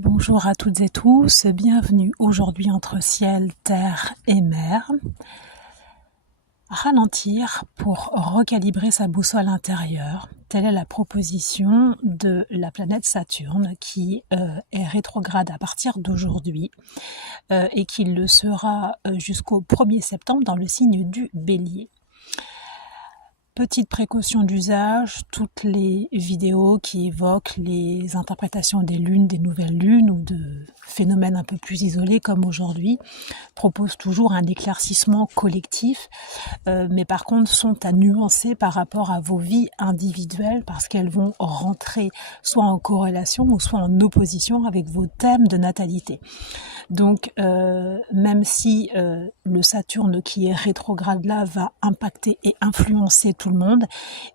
Bonjour à toutes et tous, bienvenue aujourd'hui entre ciel, terre et mer. Ralentir pour recalibrer sa boussole intérieure. Telle est la proposition de la planète Saturne qui est rétrograde à partir d'aujourd'hui et qui le sera jusqu'au 1er septembre dans le signe du Bélier. Petite précaution d'usage, toutes les vidéos qui évoquent les interprétations des lunes, des nouvelles lunes ou de phénomènes un peu plus isolés comme aujourd'hui proposent toujours un éclaircissement collectif, mais par contre sont à nuancer par rapport à vos vies individuelles parce qu'elles vont rentrer soit en corrélation ou soit en opposition avec vos thèmes de natalité. Donc même si le Saturne qui est rétrograde là va impacter et influencer tout le monde,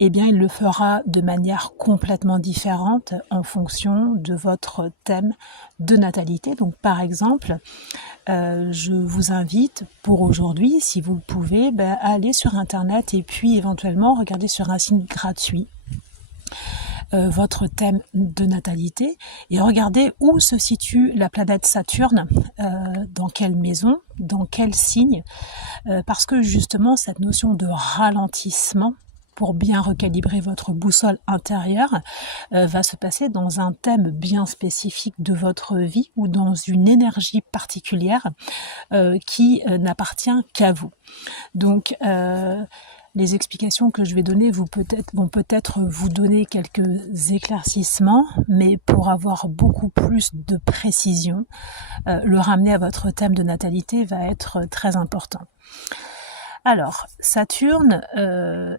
eh bien il le fera de manière complètement différente en fonction de votre thème de natalité. Donc par exemple, je vous invite pour aujourd'hui, si vous le pouvez, à aller sur internet et puis éventuellement regarder sur un site gratuit votre thème de natalité et regardez où se situe la planète Saturne, dans quelle maison, dans quel signe, parce que justement cette notion de ralentissement pour bien recalibrer votre boussole intérieure va se passer dans un thème bien spécifique de votre vie ou dans une énergie particulière qui n'appartient qu'à vous. Donc les explications que je vais donner vont peut-être vous donner quelques éclaircissements, mais pour avoir beaucoup plus de précision, le ramener à votre thème de natalité va être très important. Alors, Saturne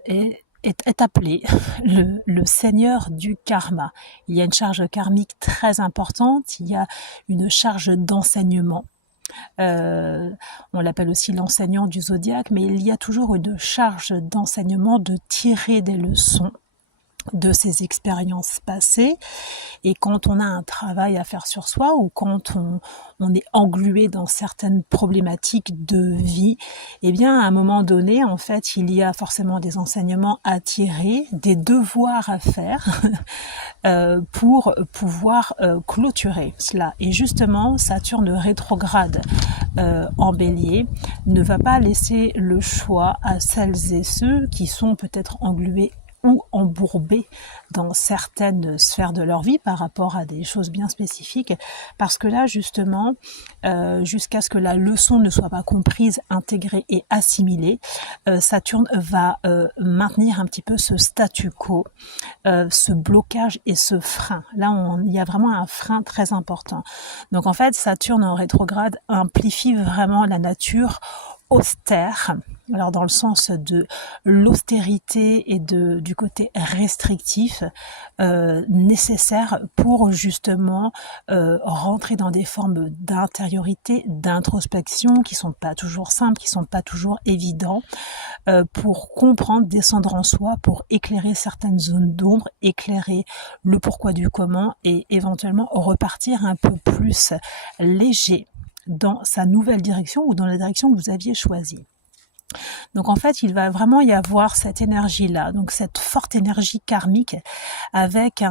est appelé le seigneur du karma. Il y a une charge karmique très importante, il y a une charge d'enseignement. On l'appelle aussi l'enseignant du zodiaque, mais il y a toujours une charge d'enseignement, de tirer des leçons de ses expériences passées. Et quand on a un travail à faire sur soi ou quand on est englué dans certaines problématiques de vie, eh bien à un moment donné, en fait, il y a forcément des enseignements à tirer, des devoirs à faire pour pouvoir clôturer cela. Et justement, Saturne rétrograde en Bélier ne va pas laisser le choix à celles et ceux qui sont peut-être englués ou embourbés dans certaines sphères de leur vie par rapport à des choses bien spécifiques, parce que là justement, jusqu'à ce que la leçon ne soit pas comprise, intégrée et assimilée, Saturne va maintenir un petit peu ce statu quo, ce blocage et ce frein. Là, il y a vraiment un frein très important. Donc en fait, Saturne en rétrograde amplifie vraiment la nature austère, alors dans le sens de l'austérité et du côté restrictif nécessaire pour justement rentrer dans des formes d'intériorité, d'introspection qui sont pas toujours simples, qui sont pas toujours évidents, pour comprendre, descendre en soi, pour éclairer certaines zones d'ombre, éclairer le pourquoi du comment et éventuellement repartir un peu plus léger dans sa nouvelle direction ou dans la direction que vous aviez choisie. Donc en fait, il va vraiment y avoir cette énergie-là, donc cette forte énergie karmique avec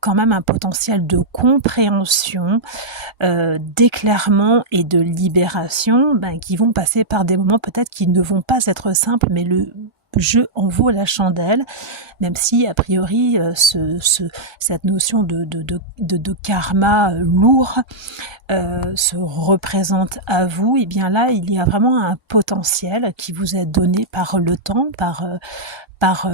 quand même un potentiel de compréhension, d'éclairement et de libération qui vont passer par des moments peut-être qui ne vont pas être simples, mais le jeu en vaut la chandelle, même si a priori cette notion de karma lourd se représente à vous, et bien là il y a vraiment un potentiel qui vous est donné par le temps, par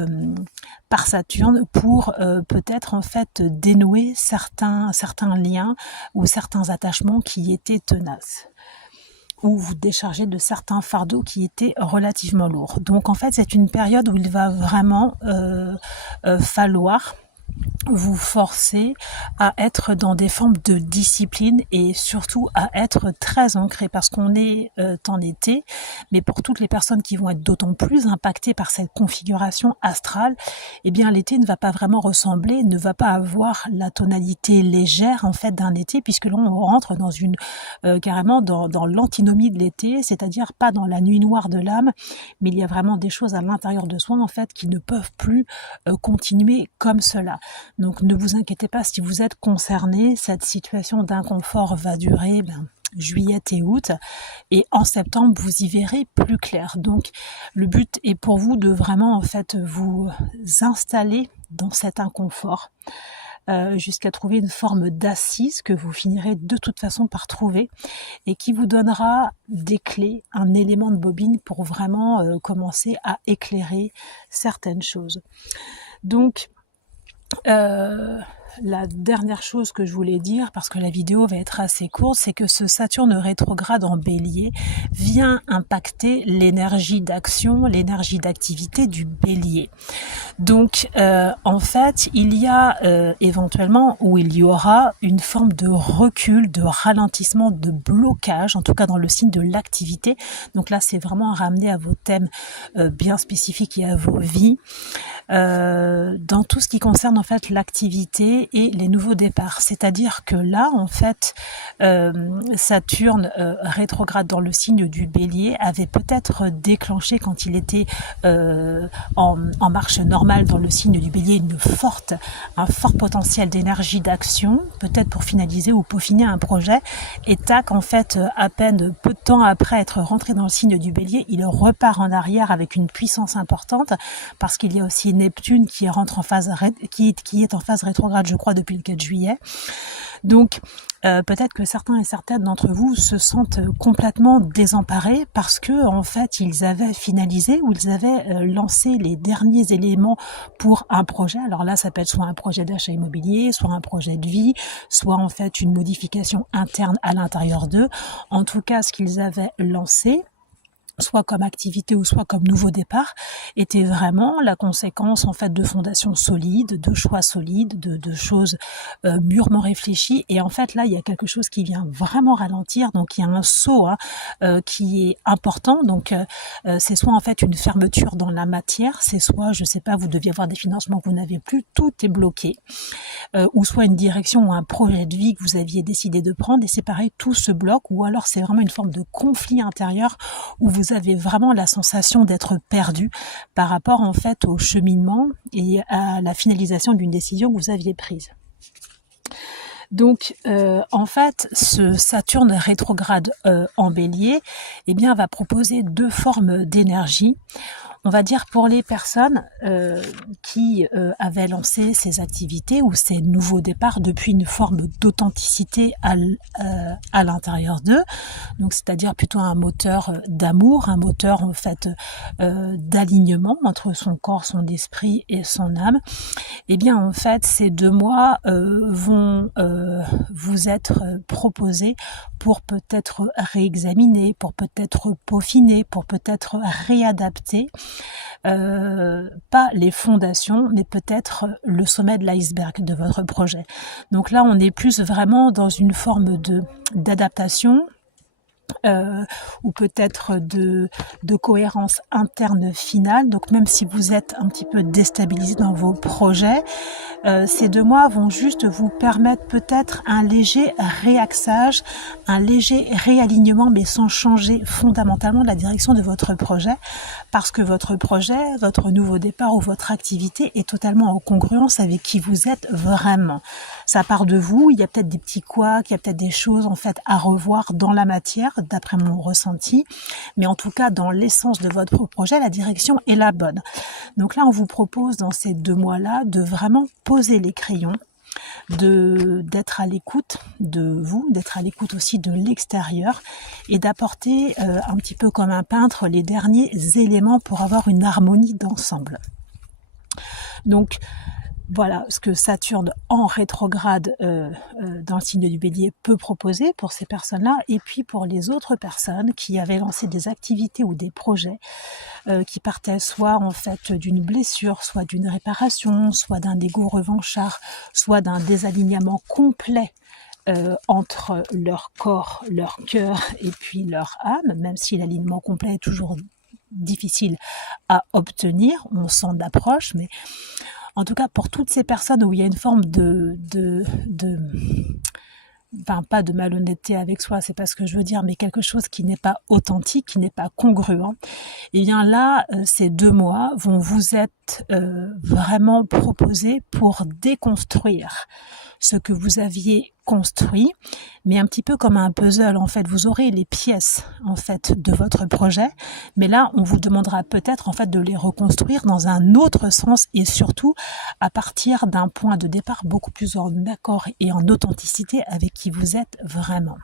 Saturne pour peut-être en fait dénouer certains liens ou certains attachements qui étaient tenaces, ou vous décharger de certains fardeaux qui étaient relativement lourds. Donc en fait, c'est une période où il va vraiment falloir vous forcer à être dans des formes de discipline et surtout à être très ancré, parce qu'on est en été, mais pour toutes les personnes qui vont être d'autant plus impactées par cette configuration astrale, eh bien l'été ne va pas vraiment ressembler, ne va pas avoir la tonalité légère en fait d'un été, puisque là on rentre dans une carrément dans l'antinomie de l'été, c'est-à-dire pas dans la nuit noire de l'âme, mais il y a vraiment des choses à l'intérieur de soi en fait qui ne peuvent plus continuer comme cela. Voilà. Donc ne vous inquiétez pas si vous êtes concerné. Cette situation d'inconfort va durer juillet et août, et en septembre vous y verrez plus clair. Donc le but est pour vous de vraiment en fait vous installer dans cet inconfort jusqu'à trouver une forme d'assise que vous finirez de toute façon par trouver et qui vous donnera des clés, un élément de bobine pour vraiment commencer à éclairer certaines choses. Donc la dernière chose que je voulais dire, parce que la vidéo va être assez courte, c'est que ce Saturne rétrograde en Bélier vient impacter l'énergie d'action, l'énergie d'activité du Bélier. Donc en fait, il y a éventuellement, ou il y aura une forme de recul, de ralentissement, de blocage, en tout cas dans le signe de l'activité. Donc là, c'est vraiment ramené à vos thèmes bien spécifiques et à vos vies. Dans tout ce qui concerne en fait l'activité et les nouveaux départs. C'est-à-dire que là, en fait, Saturne rétrograde dans le signe du Bélier avait peut-être déclenché quand il était en marche normale dans le signe du Bélier un fort potentiel d'énergie d'action, peut-être pour finaliser ou peaufiner un projet. Et tac, en fait, à peine peu de temps après être rentré dans le signe du Bélier, il repart en arrière avec une puissance importante parce qu'il y a aussi Neptune qui rentre en phase qui est en phase rétrograde, je crois, depuis le 4 juillet. Donc peut-être que certains et certaines d'entre vous se sentent complètement désemparés parce que en fait ils avaient finalisé ou ils avaient lancé les derniers éléments pour un projet. Alors là, ça peut être soit un projet d'achat immobilier, soit un projet de vie, soit en fait une modification interne à l'intérieur d'eux. En tout cas, ce qu'ils avaient lancé, soit comme activité ou soit comme nouveau départ, était vraiment la conséquence en fait de fondations solides, de choix solides, de choses mûrement réfléchies. Et en fait là, il y a quelque chose qui vient vraiment ralentir. Donc il y a un saut qui est important. Donc c'est soit en fait une fermeture dans la matière, c'est soit, je sais pas, vous deviez avoir des financements que vous n'avez plus, tout est bloqué, ou soit une direction ou un projet de vie que vous aviez décidé de prendre et c'est pareil, tout se bloque, ou alors c'est vraiment une forme de conflit intérieur où vous avez vraiment la sensation d'être perdu par rapport en fait au cheminement et à la finalisation d'une décision que vous aviez prise. Donc en fait, ce Saturne rétrograde en Bélier, eh bien, va proposer deux formes d'énergie. On va dire pour les personnes qui avaient lancé ces activités ou ces nouveaux départs depuis une forme d'authenticité à l'intérieur d'eux, donc c'est-à-dire plutôt un moteur d'amour, un moteur en fait d'alignement entre son corps, son esprit et son âme. Eh bien en fait ces 2 mois vont vous être proposés pour peut-être réexaminer, pour peut-être peaufiner, pour peut-être réadapter pas les fondations, mais peut-être le sommet de l'iceberg de votre projet. Donc là, on est plus vraiment dans une forme d'adaptation, ou peut-être de cohérence interne finale. Donc même si vous êtes un petit peu déstabilisé dans vos projets, ces 2 mois vont juste vous permettre peut-être un léger réaxage, un léger réalignement, mais sans changer fondamentalement la direction de votre projet, parce que votre projet, votre nouveau départ ou votre activité est totalement en congruence avec qui vous êtes vraiment. Ça part de vous, il y a peut-être des petits couacs, il y a peut-être des choses en fait à revoir dans la matière, d'après mon ressenti, mais en tout cas dans l'essence de votre projet, la direction est la bonne. Donc là, on vous propose dans ces 2 mois-là de vraiment poser les crayons, d'être à l'écoute de vous, d'être à l'écoute aussi de l'extérieur et d'apporter un petit peu comme un peintre les derniers éléments pour avoir une harmonie d'ensemble. Donc voilà ce que Saturne en rétrograde dans le signe du Bélier peut proposer pour ces personnes-là, et puis pour les autres personnes qui avaient lancé des activités ou des projets qui partaient soit en fait d'une blessure, soit d'une réparation, soit d'un ego revanchard, soit d'un désalignement complet entre leur corps, leur cœur et puis leur âme, même si l'alignement complet est toujours difficile à obtenir, on s'en approche, mais en tout cas, pour toutes ces personnes où il y a une forme enfin pas de malhonnêteté avec soi, c'est pas ce que je veux dire, mais quelque chose qui n'est pas authentique, qui n'est pas congruent, et bien là, ces 2 mois vont vous être vraiment proposé pour déconstruire ce que vous aviez construit, mais un petit peu comme un puzzle en fait. Vous aurez les pièces en fait de votre projet, mais là on vous demandera peut-être en fait de les reconstruire dans un autre sens et surtout à partir d'un point de départ beaucoup plus en accord et en authenticité avec qui vous êtes vraiment.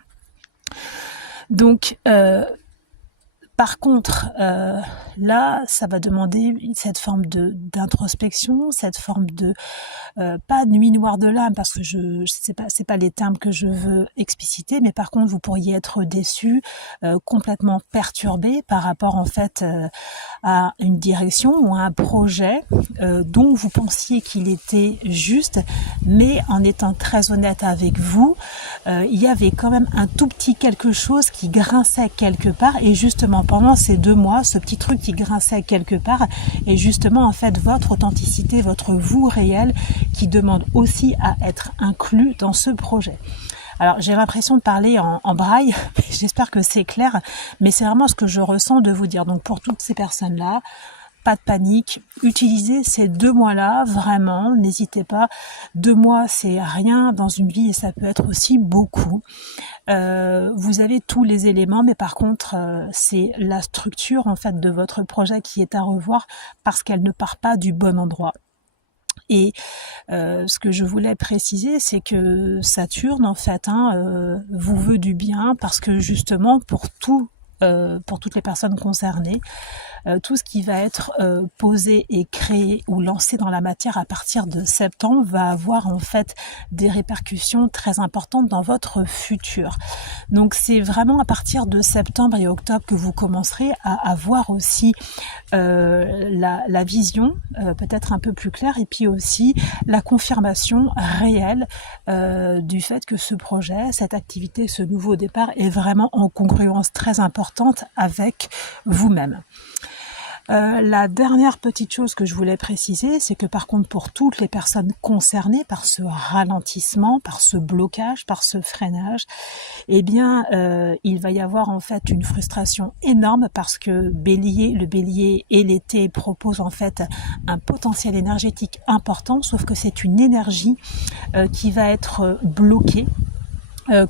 Donc par contre, là, ça va demander cette forme d'introspection, cette forme de pas de nuit noire de l'âme, parce que c'est pas les termes que je veux expliciter, mais par contre, vous pourriez être déçu, complètement perturbé par rapport en fait à une direction ou à un projet dont vous pensiez qu'il était juste, mais en étant très honnête avec vous, il y avait quand même un tout petit quelque chose qui grinçait quelque part, et justement pendant ces 2 mois, ce petit truc qui grinçait quelque part est justement en fait votre authenticité, votre vous réel qui demande aussi à être inclus dans ce projet. Alors j'ai l'impression de parler en braille, j'espère que c'est clair, mais c'est vraiment ce que je ressens de vous dire. Donc pour toutes ces personnes-là, pas de panique, utilisez ces 2 mois-là, vraiment, n'hésitez pas. 2 mois, c'est rien dans une vie et ça peut être aussi beaucoup. Vous avez tous les éléments, mais par contre, c'est la structure en fait de votre projet qui est à revoir parce qu'elle ne part pas du bon endroit. Et ce que je voulais préciser, c'est que Saturne, en fait, vous veut du bien parce que justement, pour toutes les personnes concernées, tout ce qui va être posé et créé ou lancé dans la matière à partir de septembre va avoir en fait des répercussions très importantes dans votre futur. Donc c'est vraiment à partir de septembre et octobre que vous commencerez à avoir aussi la vision peut-être un peu plus claire et puis aussi la confirmation réelle du fait que ce projet, cette activité, ce nouveau départ est vraiment en congruence très importante avec vous-même. La dernière petite chose que je voulais préciser, c'est que par contre pour toutes les personnes concernées par ce ralentissement, par ce blocage, par ce freinage, eh bien il va y avoir en fait une frustration énorme parce que le bélier et l'été proposent en fait un potentiel énergétique important, sauf que c'est une énergie qui va être bloquée,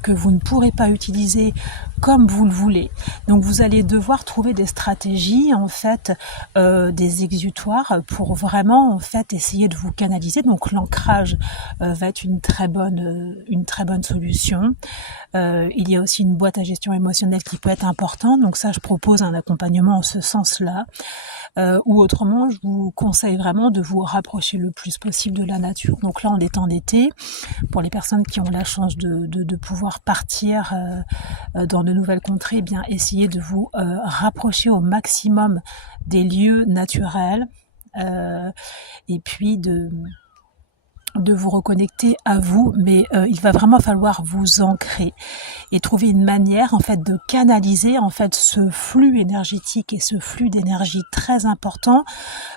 que vous ne pourrez pas utiliser comme vous le voulez. Donc vous allez devoir trouver des stratégies, en fait, des exutoires pour vraiment en fait essayer de vous canaliser. Donc l'ancrage va être une très bonne solution. Il y a aussi une boîte à gestion émotionnelle qui peut être importante. Donc ça, je propose un accompagnement en ce sens-là. Ou autrement, je vous conseille vraiment de vous rapprocher le plus possible de la nature. Donc là, en étant d'été, pour les personnes qui ont la chance de pouvoir partir dans de nouvelles contrées, eh bien essayez de vous rapprocher au maximum des lieux naturels et puis de vous reconnecter à vous, mais il va vraiment falloir vous ancrer et trouver une manière en fait de canaliser en fait ce flux énergétique et ce flux d'énergie très important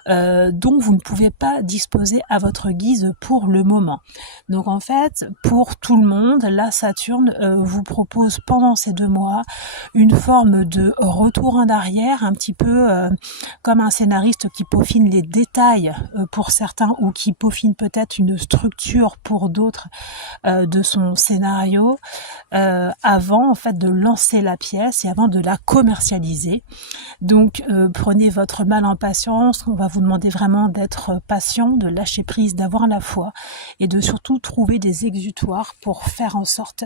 dont vous ne pouvez pas disposer à votre guise pour le moment. Donc en fait, pour tout le monde, la Saturne vous propose pendant ces 2 mois une forme de retour en arrière, un petit peu comme un scénariste qui peaufine les détails pour certains ou qui peaufine peut-être une structure pour d'autres de son scénario avant en fait de lancer la pièce et avant de la commercialiser. Donc prenez votre mal en patience, on va vous demander vraiment d'être patient, de lâcher prise, d'avoir la foi et de surtout trouver des exutoires pour faire en sorte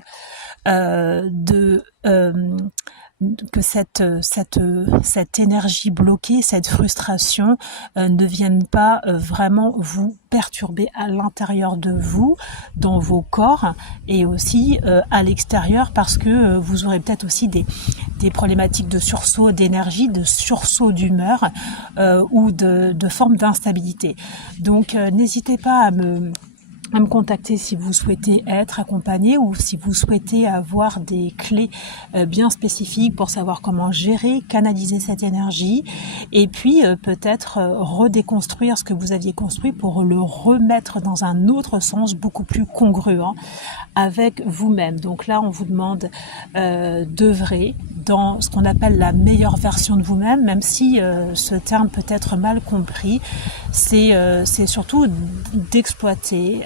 que cette énergie bloquée, cette frustration ne vienne pas vraiment vous perturber à l'intérieur de vous, dans vos corps et aussi à l'extérieur parce que vous aurez peut-être aussi des problématiques de sursaut d'énergie, de sursaut d'humeur ou de forme d'instabilité. Donc n'hésitez pas à me contacter si vous souhaitez être accompagné ou si vous souhaitez avoir des clés bien spécifiques pour savoir comment gérer, canaliser cette énergie et puis peut-être redéconstruire ce que vous aviez construit pour le remettre dans un autre sens beaucoup plus congruent avec vous-même. Donc là, on vous demande d'œuvrer dans ce qu'on appelle la meilleure version de vous-même, même si ce terme peut être mal compris. C'est surtout d'exploiter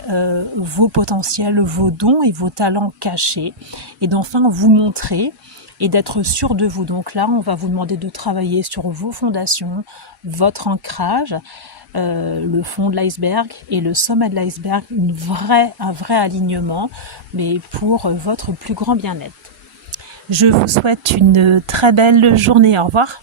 vos potentiels, vos dons et vos talents cachés et d'enfin vous montrer et d'être sûr de vous. Donc là, on va vous demander de travailler sur vos fondations, votre ancrage, le fond de l'iceberg et le sommet de l'iceberg, un vrai alignement, mais pour votre plus grand bien-être. Je vous souhaite une très belle journée. Au revoir.